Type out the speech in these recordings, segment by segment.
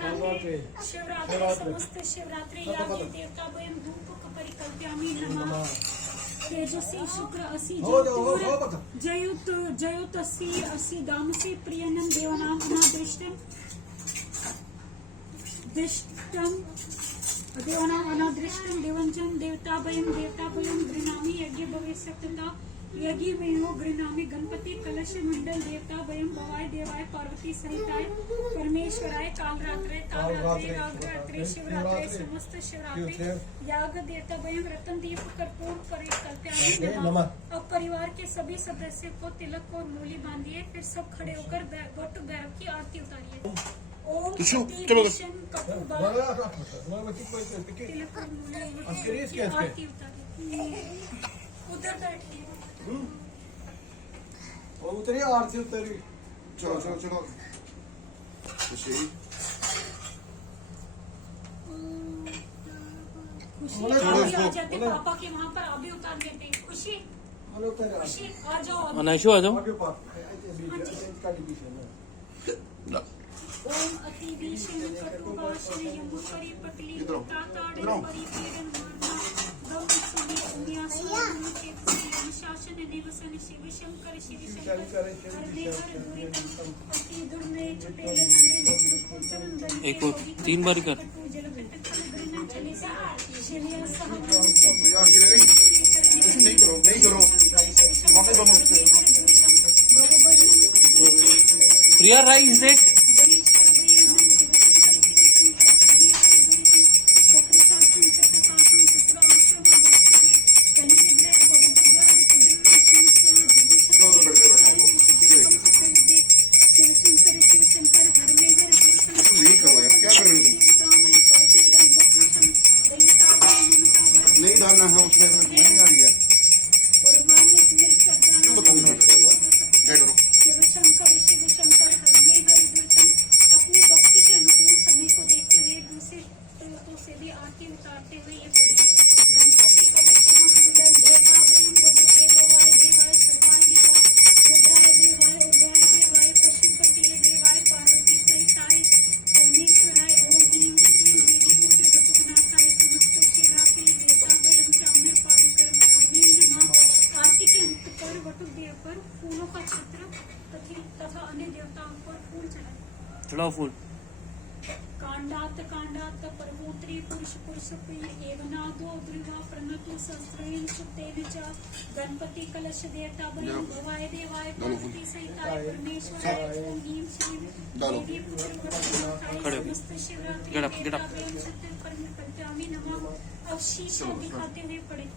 शिवरात्रि समस्त शिवरात्रि यागी देवता वयं धूप परिकल्प्यामि नमः तेजसी शुक्र असि जयुतसी असि दामसी प्रियनं देवानां अनादृष्टं देवानां अनादृष्टं देवञ्चं देवता वयं गृह्णामि यज्ञ भविष्यतः यज्ञ में हो गृह्णामि गणपति कलश मंडल देवता वयं भवाय देवाय पार्वती सहिताय परमेश्वराय कालरात्रे रात्रे शिवरात्रे समस्त शिवरात्रि याग देवता वयं रतन दीप कर्पूर परिकल्प्यामि नमः। अब परिवार के सभी सदस्यों को तिलक और मूली बांधिए, फिर सब खड़े होकर वट भैरव की आरती उतारिए। ओम तिलक और मूली की आरती उतारिए। उधर बैठिए। उतरी आरती उतरी। चलो चलो चलो खुशी खुशी आ जाते पापा के वहाँ पर अभी उतार देते। खुशी खुशी आ जाओ। अनाइशु आ जाओ। ओम अति भीषण कटुभाषण यमुपरि पटली ताताड़ परिपीडन मारना गम सुनि उन्यासन शासन निवसन शिव शंकर हरदे हर दुरितम अति दुर्नय चुटेले नंदे कुचरन बलि एक को 3 बार कर। जलकटकल चले शिलिया सह नहीं करो प्रिया राइस देख नहीं डालना है उसमें नहीं आ रही है। शिव शंकर हरमे हर दुर्जन अपनी भक्ति के अनुकूल समय को देखते हुए दूसरे स्रोतों से भी आरती उतारते हुए ये पढ़िए। गणपति कलश महामंडल देवता वयं भगवते भवाय देवाय सर्वाय देवाय रुद्राय देवाय उदयाय देवाय पशुपतिये देवाय पार्वती सहिताय परमेश्वराय ओम ह्रीं श्रीं देवी पुत्र वटुकनाथाय समस्त शिवरात्रि देवता वयं चाम्य पारिकर्मणे नमः। आरती के अंत पर वटुक देव पर फूलों का छत्र तथा अन्य देवताओं पर फूल चढ़ाए। चढ़ाओ फूल। कांडात परमोत्री पुरुष एवनादो ध्रुवा प्रणतु सहस्रेण सुतेन च गणपति कलश देवता वयं भवाय देवाय पार्वती सहिताय परमेश्वराय ओम ह्रीं श्रीं देवी पुत्र वटुकनाथाय समस्त शिवरात्रि देवता वयं सत्य परिकल्प्यामि नमः। अब शीशा दिखाते हुए पढ़े।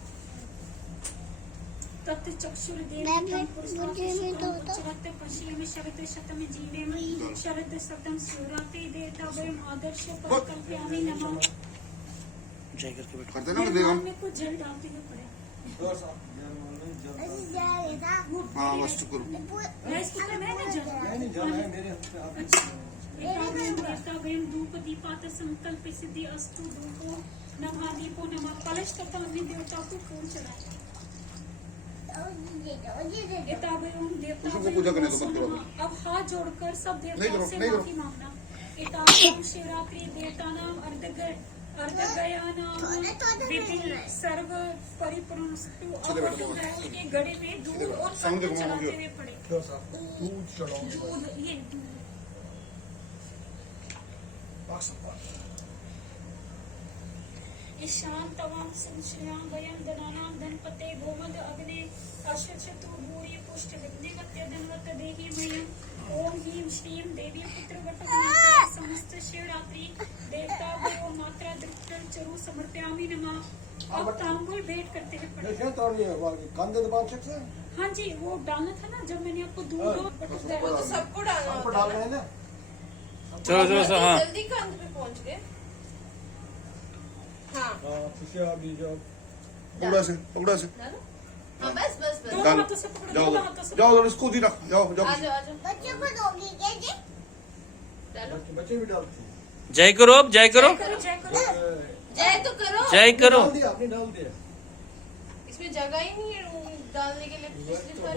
तत् चक्षुर्देवं पुरुषवाक्य पश्येम शरद शतम जीवेम शरद शतम शिवरात्रि देवता वयं आदर्श परिकल्प्यामि नमः। जय करके बैठो। करते ना देगा में कुछ जल डालते हुए पड़े। हाँ बस करो। राइस कुकर में ना जल देवता वयं धूप दीपात संकल्प सिद्धि अस्तु धूपो नमः दीपो नमः। कलश तथा अन्य देवताओं को फूल चढ़ाए। अब हाथ जोड़कर सब देवताओं से माफी मांगना। शिवरात्रि देवता नाम अर्धगयानाम विपिन सर्व परिपूर्णस्तु। अब के गड़े में दूध और शक्कर चढ़ाते हुए पड़े। दूध ये दूध ईशान तवाम संश्रयां वयं दनानां धनपते गोमद अग्ने अश्वचतु भूरि पुष्ट विघ्निवत्य धनवत देहि मयं ओम ह्रीं श्रीं देवी पुत्र वटुकनाथाय समस्त शिवरात्रि देवता वयो मात्रा दृष्टं चरु समर्पयामि नमः। अब तांबूल भेंट करते हुए पड़े। हाँ जी वो डालना था ना जब मैंने आपको दूध और सबको डालना है ना। चलो चलो सर। हाँ जल्दी का अंत पे पहुंच गए। हाँ पकड़ा से हाँ बस बस बस दोनों हाथों से पकड़ो। जाओ दोनों हाथों से जाओ इसको दी रख जाओ जाओ। आ जाओ आ जाओ। बच्चे को दोगी क्या जी? डालो। बच्चे भी डालते हैं। जय करो। अब जय करो। जय करो जय करो। जय तो करो। जय करो। आपने डाल दिया। इसमें जगह ही नहीं है डालने के लिए। पिछली बार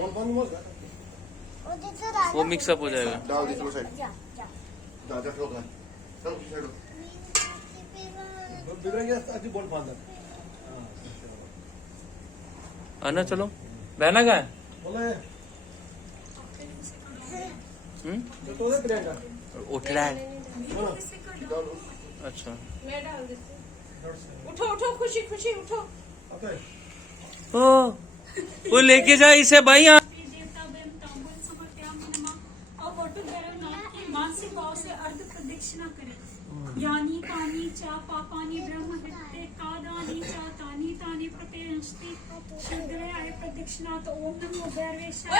वो मिक्सअप हो जाएगा। डाल दी चलो साइड जा जा जा जा चलो साइड हो। बिगड़ेंगे अच्छी बोल फादर आना चलो बहना कहाँ है बोले हम्म? तो दे प्रियंका उठ रहा है हाँ अच्छा मैं डाल देती हूँ। उठो उठो खुशी खुशी उठो। ओके ओ वो लेके जा इसे भाई यहाँ देवता बहन तांबूल समर्पयामि नमः। और वटु भैरवनाथ की मानसिक भाव से अर्ध प्रदक्षिणा करें। यानी कानी चा पापानी ब्रह्म हत्ते कादानी चा तानी तानी प्रत्यंस्ति शुद्धाय प्रदक्षिणा तो ओम नमो भैरवेशाय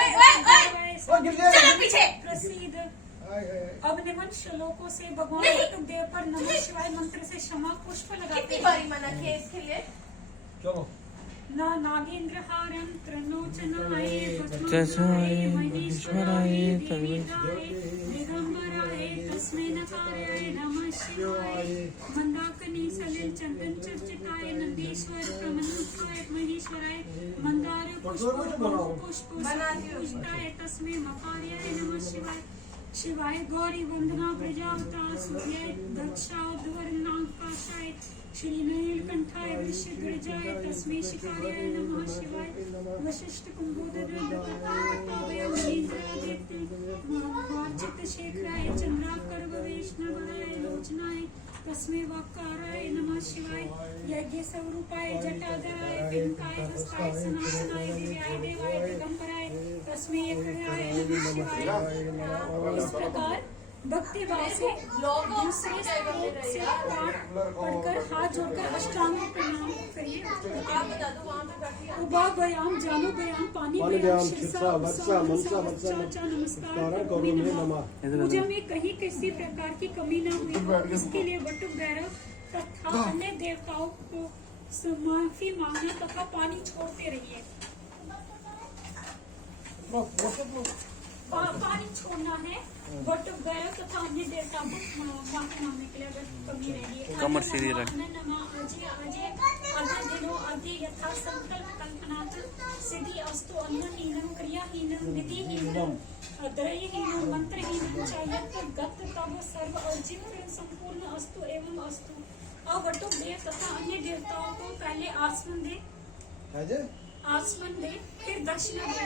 ओए, गिर गया। चलो पीछे। प्रसिद्ध हाय हाय अब निमन श्लोकों से भगवान नहीं। वटुक देव पर नमः शिवाय मंत्र से क्षमा पुष्प लगाते कितनी हैं। बारी मना किया इसके लिए? चलो न नागेंद्र हारं त्रिलोचनाय पद्मजाय महेश्वराय महेश्वराय देवीदाय दिगंबराय तस्मै नकाराय नमः शिवाय मंदाकिनी सलिल चंदन चर्चिताय नंदीश्वर प्रमन्नुताय महेश्वराय मंदार पुष्पाय तस्मै मकार्याय नमः शिवाय शिवाय गौरी वंदना प्रजावता सूर्याय दक्षाध्वरनाकाशाय श्री नीलकंठाय वृषध्वजाय तस्मै शिकार्याय नमः शिवाय वशिष्ठ कुंभोदर वाचित शेखराय चंद्राकर वैष्णवाय लोचनाय तस्मै वाक्काराय नमः शिवाय यज्ञ स्वरूपाय जटाधराय पिंकाय हस्ताय सनातनाय दिव्याय देवाय दिगंबराय तस्मै यज्ञाय नमः शिवाय। इस प्रकार भक्ति भाव से दूसरे श्लोक से पाठ पढ़कर हाथ जोड़कर अष्टांग प्रणाम करिए। आप बता दो वहाँ पे बैठी है। उबा बयाम जानु बयाम पानी पानी बयाम बयाम, शीर्षा शीर्षा, वर्षा, मनसा, वर्षा, चाचा नमस्कार नमस्कार करोमि करोमि नमः। नमः। पूजा में कहीं किसी प्रकार की कमी न हुई हो इसके लिए बटुक भैरव तथा अन्य देवताओं को माफी मांगना तथा पानी छोड़ते रहिए। पानी छोड़ना है बटुक भैरव तथा अन्य देवताओं को माफी मांगने के लिए अगर कमी रही है। कमर सीधी रख। अजय यथा संकल्प कल्पनात् सिद्धि अस्तु अन्नहीनं क्रियाहीनं विधिहीनं द्रयहीनं मंत्रहीनं च यत् गत तव सर्व अर्जित संपूर्ण अस्तु एवं अस्तु। अब बटुक देव तथा अन्य देवताओं को पहले आसमन दे फिर दक्षिणा दे।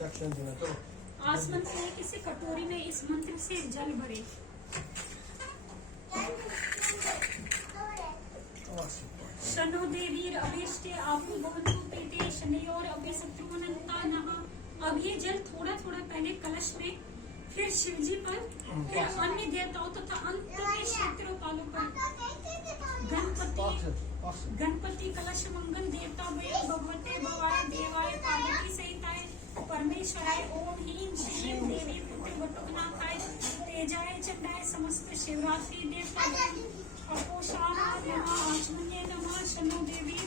दक्षिण देना चलो आसमन से किसी कटोरी में इस मंत्र से जल भरे। शनो देवीर अभिष्टे आपु भवन्तु प्रीते शनयोर अभिशत्रुवनन्ता नः। अब ये जल थोड़ा थोड़ा पहले कलश में फिर शिवजी पर फिर अन्य देवताओं तथा अंत के क्षेत्रपालों पर गणपति कलश मंगल देवता भगवते भवाय देवाय पार्वती सहिताय परमेश्वराय ओम ह्रीं श्रीं देवी पुत्र बटुकनाथाय तेजाय चंडाय समस्त शिवरात्रि देवता अपोषाणाय नमः आचमन्ये नमः शनो देवी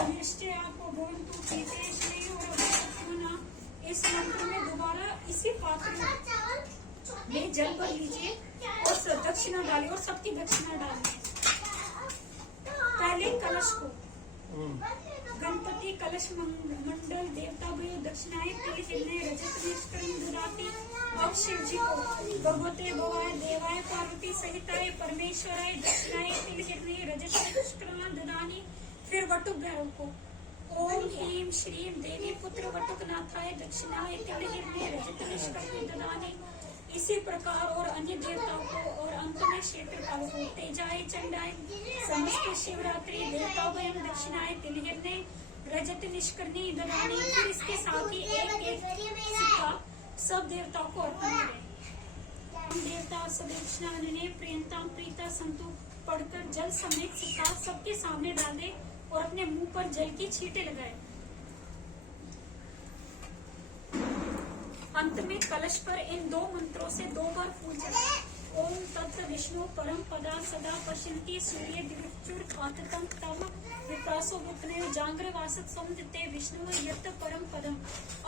अभिष्टे आपो भवन्तु प्रीते श्रेयोर अभिषेकमना। इस मंत्र में दोबारा इसी पात्र में जल भर लीजिए और दक्षिणा डालिए और सबकी दक्षिणा डालिए। पहले कलश को गणपति कलश मंडल देवता भयो दक्षिणाएं तिल हिलने रजत निष्करण ददाति। अब शिव जी को भगवते भवाय देवाय पार्वती सहिताय परमेश्वराय दक्षिणाएं तिल हिलने रजत निष्करण ददानी। फिर वटुक भैरव को ओम ह्रीं श्रीं देवी पुत्र वटुकनाथाय दक्षिणाएं तिल हिलने रजत निष्करण ददानी। इसी प्रकार और अन्य देवताओं को और अंत में क्षेत्रपालों को तेजाय चंडाय समस्त शिवरात्रि देवताओं वयम दक्षिणाय तिलहिरने रजत निष्करणी ददानी। फिर इसके साथ ही एक एक सिक्का सब देवताओं को अर्पण करें। देवता सदक्षिणा ने प्रियंताम प्रीता संतु पढ़कर जल समेत सिक्का सबके सामने डाल दे और अपने मुंह पर जल की छींटे लगाए। अंत में कलश पर इन दो मंत्रों से 2 बार फूल चढ़ाएं। ओम तत्व विष्णु परम पदा सदा पश्यन्ति सूर्य दिव्युर आततम तम विप्रासो विप्ने जांग्र वासत समुदिते विष्णु यत् परम पदम।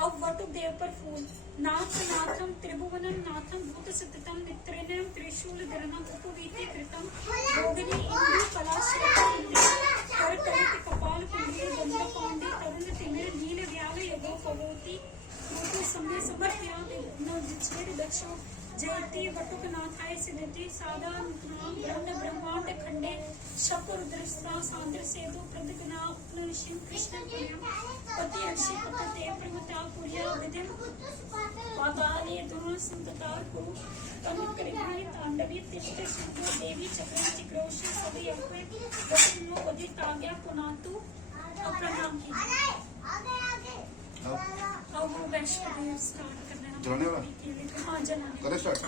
अब वटुक देव पर फूल नाथ नाथम त्रिभुवनम नाथम भूत सततम नित्रिनम त्रिशूल धरणम उपवीते कृतम योगिनी इंदु कलाश्रम कर कलित कपाल कुंडली दंड पांडे तरुण तिमिर नील व्याल युग जयती मोठू सम्य समर्पयामि न जिच्छेद दक्षो जयति वटुकनाथाय सिद्धति सादा नुतनाम ब्रह्म ब्रह्मांड खंडे शपुरुद्रस्ता सांद्र सेतु प्रदगना उपनिषद कृष्ण पुण्यम पति अर्षि पतते प्रमता पुर्या विदिम पाताले दुर्न संततार कुरु तनुकरिमानि तांडवी तिष्ठ शुद्धो देवी चक्र चिक्रोशी सभी अक्वे वटुनो उदित आज्ञा पुनातु प्रणाम कीजिए। अब वो वैष्णव स्टार्ट करना है। जलाने वाला? हाँ जलाने करे स्टार्ट।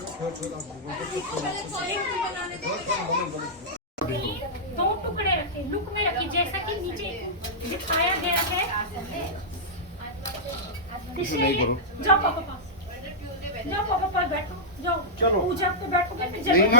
दो टुकड़े रखे लुक में रखिए जैसा कि नीचे दिखाया गया है। नहीं करो। जाओ पापा पास, जाओ पापा पास बैठो, जाओ चलो। पूजा पे बैठोगे फिर नहीं जरूर